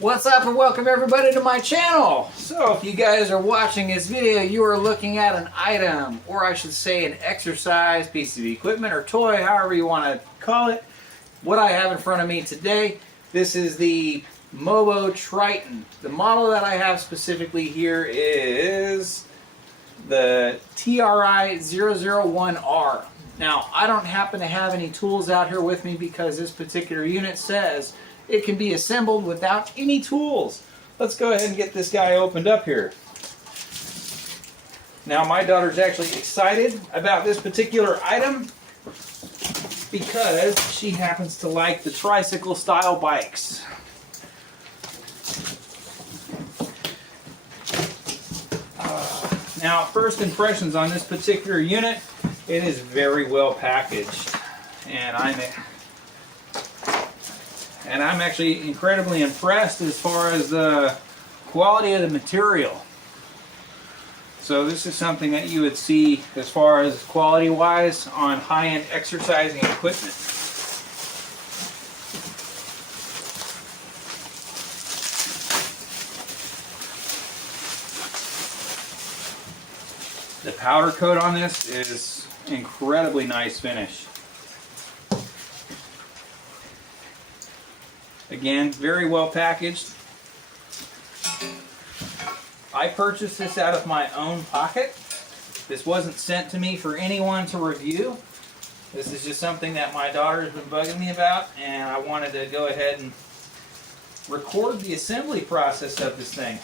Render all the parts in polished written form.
What's up and welcome everybody to my channel. So if you guys are watching this video, you are looking at an item, or I should say an exercise piece of equipment or toy, however you want to call it. What I have in front of me today, this is the Mobo Triton. The model that I have specifically here is the TRI-001R. Now, I don't happen to have any tools out here with me because this particular unit says it can be assembled without any tools. Let's go ahead and get this guy opened up here. Now, my daughter's actually excited about this particular item because she happens to like the tricycle style bikes. Now, first impressions on this particular unit, it is very well packaged, and I'm actually incredibly impressed as far as the quality of the material. So this is something that you would see as far as quality-wise on high-end exercising equipment. The powder coat on this is incredibly nice finish. Again, very well packaged. I purchased this out of my own pocket. This wasn't sent to me for anyone to review. This is just something that my daughter has been bugging me about, and I wanted to go ahead and record the assembly process of this thing.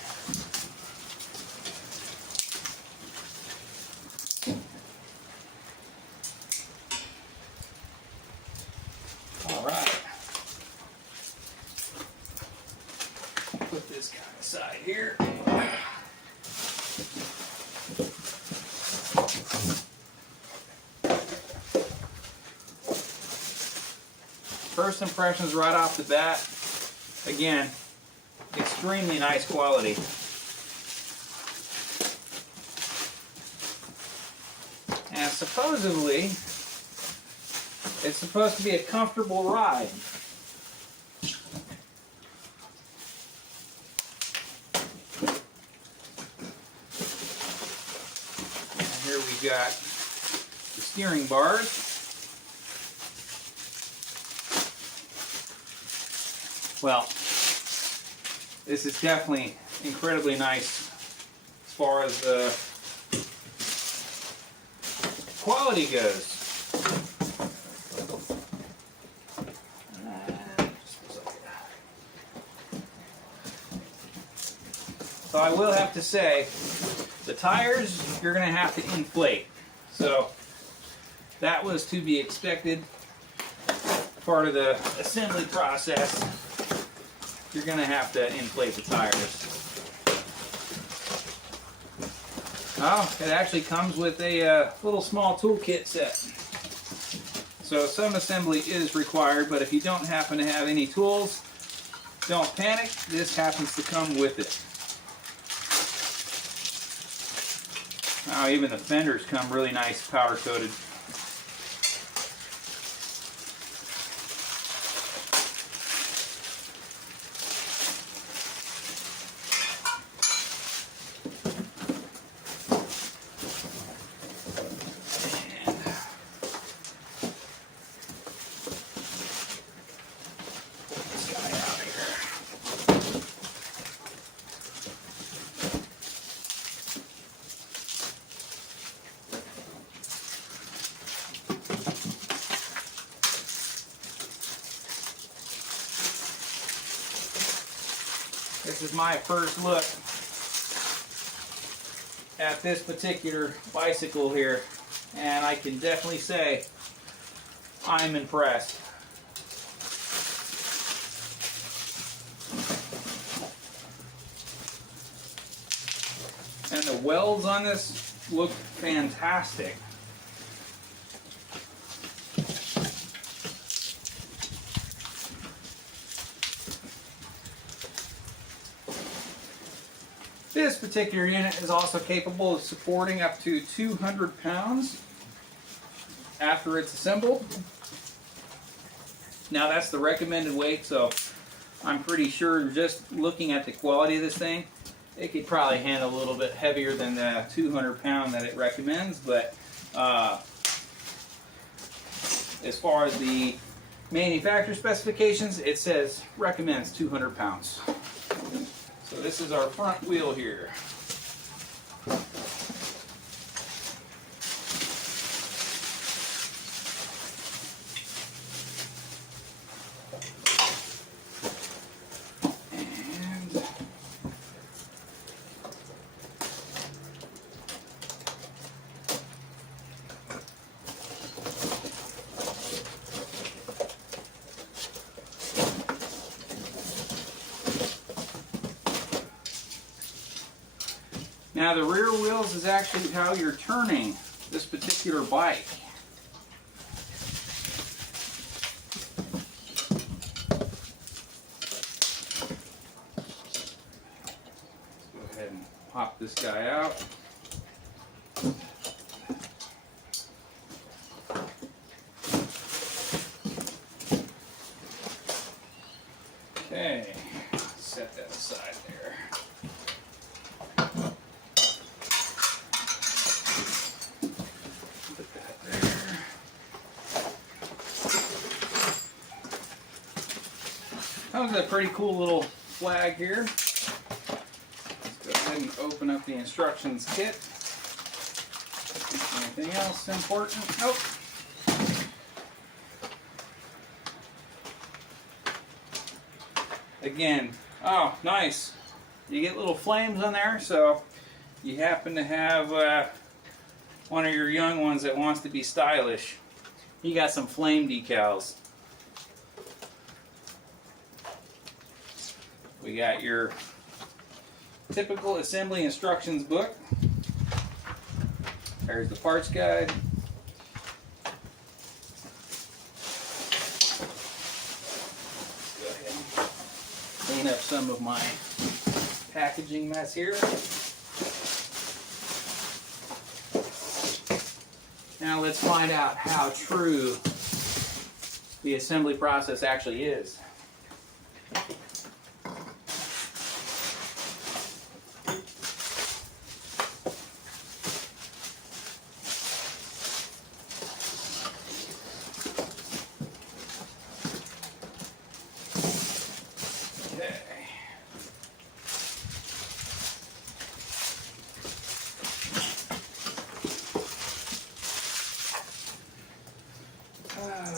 Put this guy aside here. First impressions right off the bat, again, extremely nice quality. And supposedly, it's supposed to be a comfortable ride. Here we've got the steering bars. Well, this is definitely incredibly nice as far as the quality goes. So I will have to say, the tires you're going to have to inflate. So that was to be expected. Part of the assembly process, you're going to have to inflate the tires. Oh, it actually comes with a little small toolkit set. So some assembly is required, but if you don't happen to have any tools, don't panic. This happens to come with it. Now even the fenders come really nice powder coated. This is my first look at this particular bicycle here, and I can definitely say I'm impressed. And the welds on this look fantastic. This particular unit is also capable of supporting up to 200 pounds after it's assembled. Now that's the recommended weight, so I'm pretty sure just looking at the quality of this thing, it could probably handle a little bit heavier than the 200-pound that it recommends, but as far as the manufacturer specifications, it says recommends 200 pounds. So this is our front wheel here. Now the rear wheels is actually how you're turning this particular bike. Let's go ahead and pop this guy out. Okay, set that aside there. That was a pretty cool little flag here. Let's go ahead and open up the instructions kit. Anything else important? Nope. Again, oh, nice. You get little flames on there, so you happen to have one of your young ones that wants to be stylish. You got some flame decals. We got your typical assembly instructions book. There's the parts guide. Let's go ahead and clean up some of my packaging mess here. Now let's find out how true the assembly process actually is.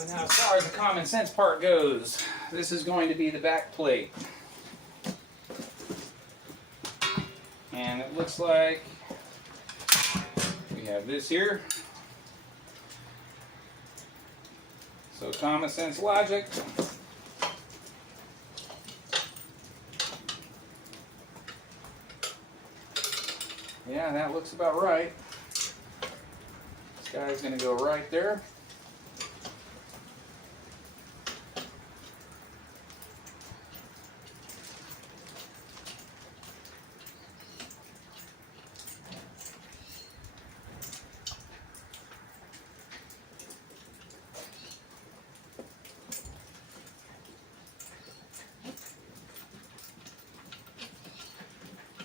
Now, as far as the common sense part goes, this is going to be the back plate. And it looks like we have this here. So common sense logic. Yeah, that looks about right. This guy's going to go right there.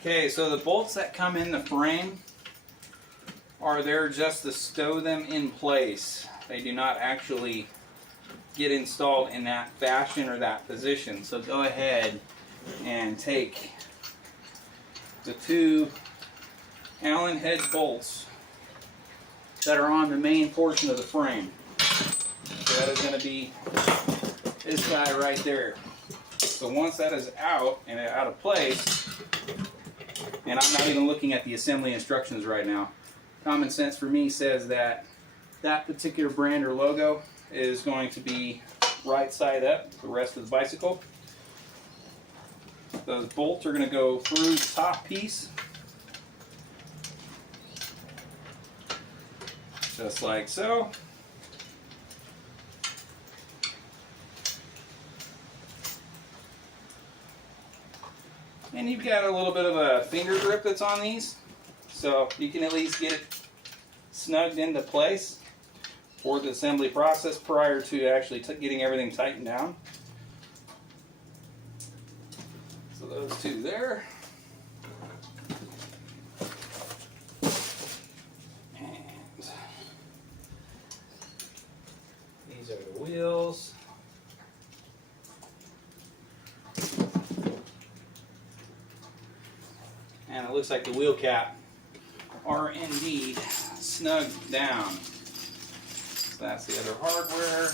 Okay, so the bolts that come in the frame are there just to stow them in place. They do not actually get installed in that fashion or that position. So go ahead and take the two Allen head bolts that are on the main portion of the frame. So that is going to be this guy right there. So once that is out and out of place, and I'm not even looking at the assembly instructions right now, common sense for me says that that particular brand or logo is going to be right side up, the rest of the bicycle. Those bolts are going to go through the top piece, just like so. And you've got a little bit of a finger grip that's on these, so you can at least get it snugged into place for the assembly process prior to actually getting everything tightened down. So those two there. And these are the wheels. And it looks like the wheel cap are indeed snug down. So that's the other hardware.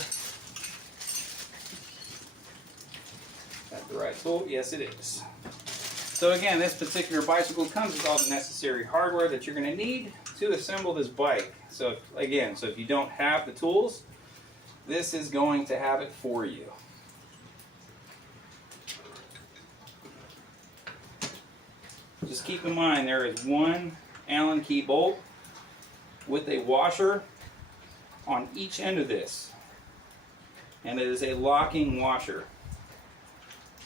Got the right tool? Yes, it is. So again, this particular bicycle comes with all the necessary hardware that you're going to need to assemble this bike. So again, if you don't have the tools, this is going to have it for you. Just keep in mind there is one Allen key bolt with a washer on each end of this, and it is a locking washer.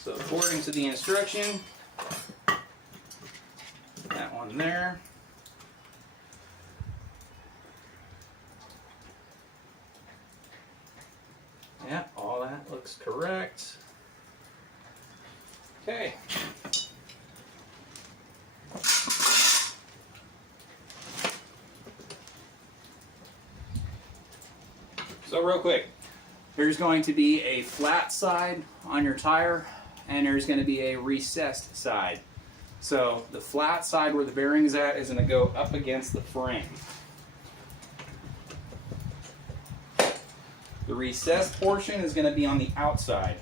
So according to the instruction, that one there, yeah, all that looks correct. Okay. So real quick, there's going to be a flat side on your tire, and there's going to be a recessed side. So the flat side where the bearing is at is going to go up against the frame. The recessed portion is going to be on the outside.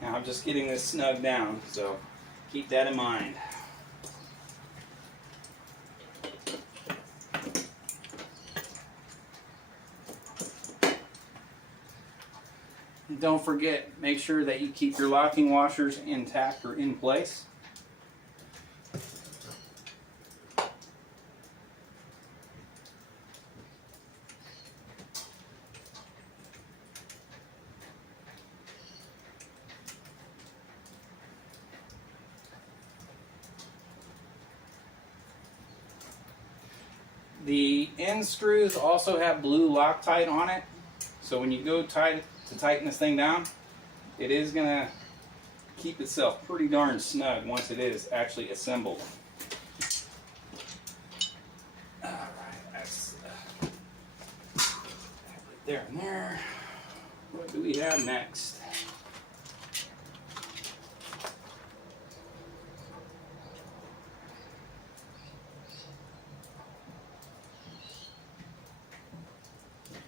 Now I'm just getting this snug down, so keep that in mind. And don't forget, make sure that you keep your locking washers intact or in place. The end screws also have blue Loctite on it, so when you go to tighten this thing down, it is going to keep itself pretty darn snug once it is actually assembled. Alright, that's right there and there. What do we have next?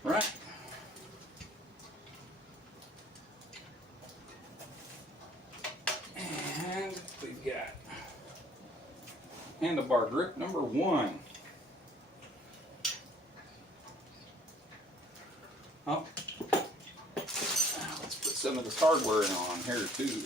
Right. And we've got handlebar grip number 1. Oh, let's put some of this hardware on here too.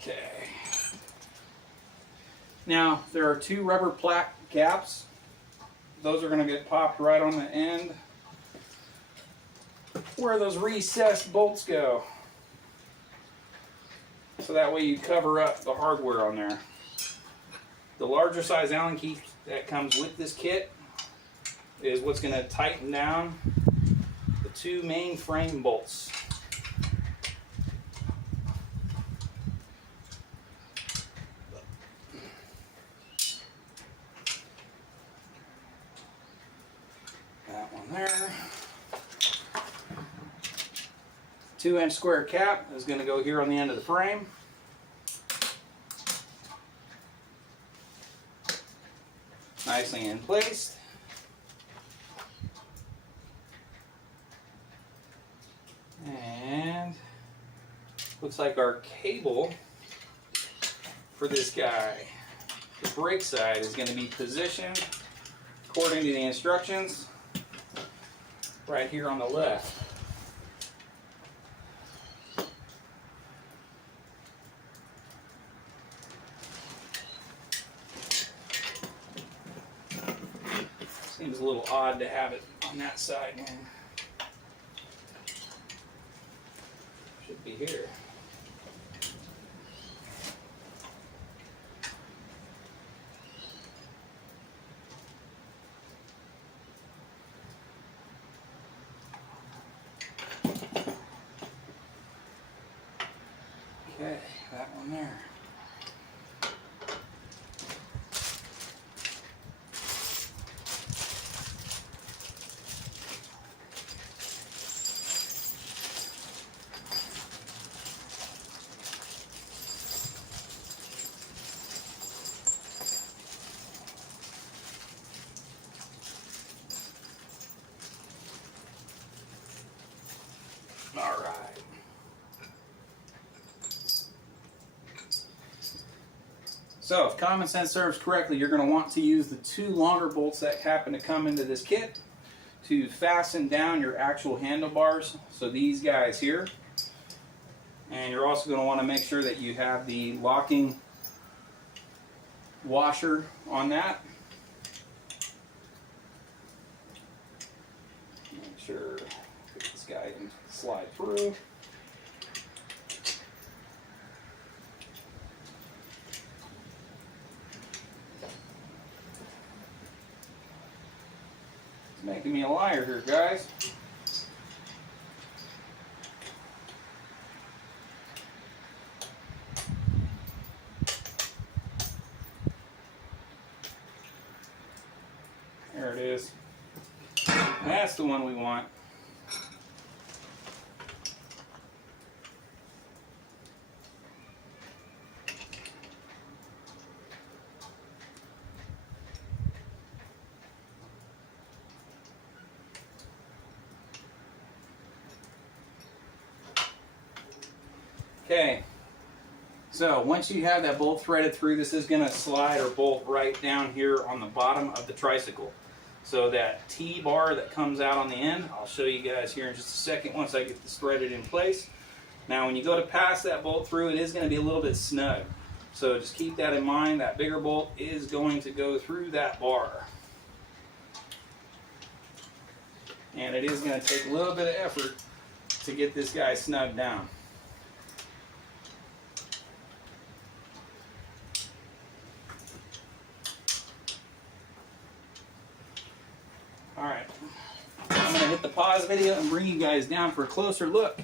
Okay. Now, there are 2 rubber plaque caps. Those are going to get popped right on the end where those recessed bolts go. So that way you cover up the hardware on there. The larger size Allen key that comes with this kit is what's going to tighten down the 2 main frame bolts. That one there. 2-inch square cap is going to go here on the end of the frame. Nicely in place. And looks like our cable for this guy the brake side is going to be positioned according to the instructions right here on the left. Seems a little odd to have it on that side, man. Should be here. Okay, that one there. All right. So if common sense serves correctly, you're going to want to use the two longer bolts that happen to come into this kit to fasten down your actual handlebars. So these guys here. And you're also going to want to make sure that you have the locking washer on that. Make sure this guy can slide through. It's making me a liar here, guys. There it is. That's the one we want. Okay, so once you have that bolt threaded through, this is going to slide or bolt right down here on the bottom of the tricycle. So that T-bar that comes out on the end, I'll show you guys here in just a second once I get this threaded in place. Now when you go to pass that bolt through, it is going to be a little bit snug. So just keep that in mind. That bigger bolt is going to go through that bar. And it is going to take a little bit of effort to get this guy snugged down. Alright, I'm going to hit the pause video and bring you guys down for a closer look